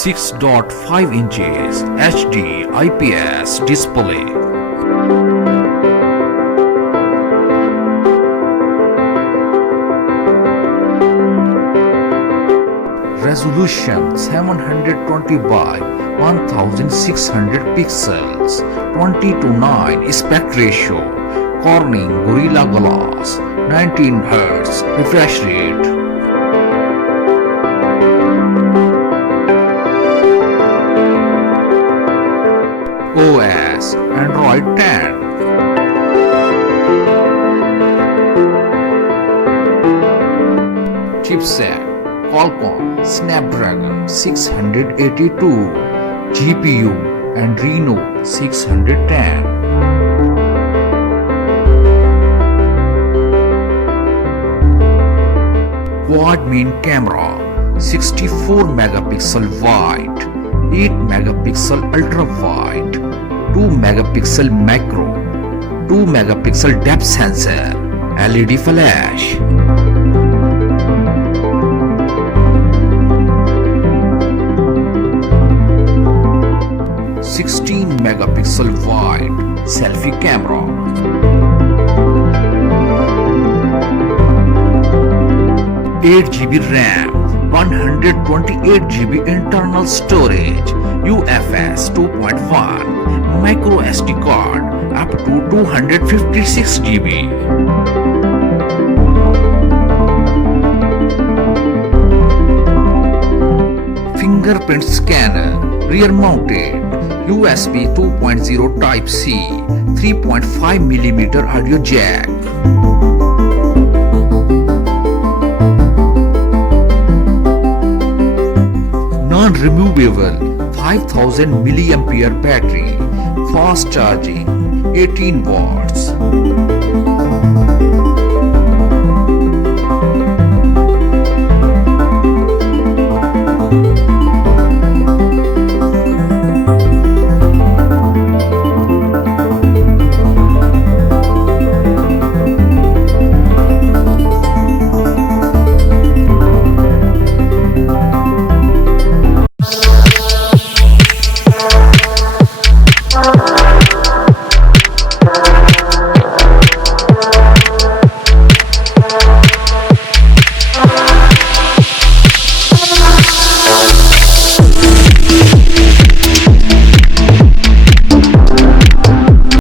6.5 inches HD IPS display. Resolution 720 by 1600 pixels, 20:9 aspect ratio, Corning Gorilla Glass, 19 Hz refresh rate. OS Android 10. Chipset Qualcomm Snapdragon 682, GPU Adreno 610. Quad main camera 64 megapixel wide, 8 megapixel ultra wide, 2 megapixel macro, 2 megapixel depth sensor, LED flash. 16 megapixel wide selfie camera. 8GB RAM, 128GB internal storage, UFS 2.1, micro SD card up to 256GB. Fingerprint scanner, rear mounted, USB 2.0 Type-C, 3.5mm audio jack. Non-removable 5000 mAh battery, fast charging, 18 watts.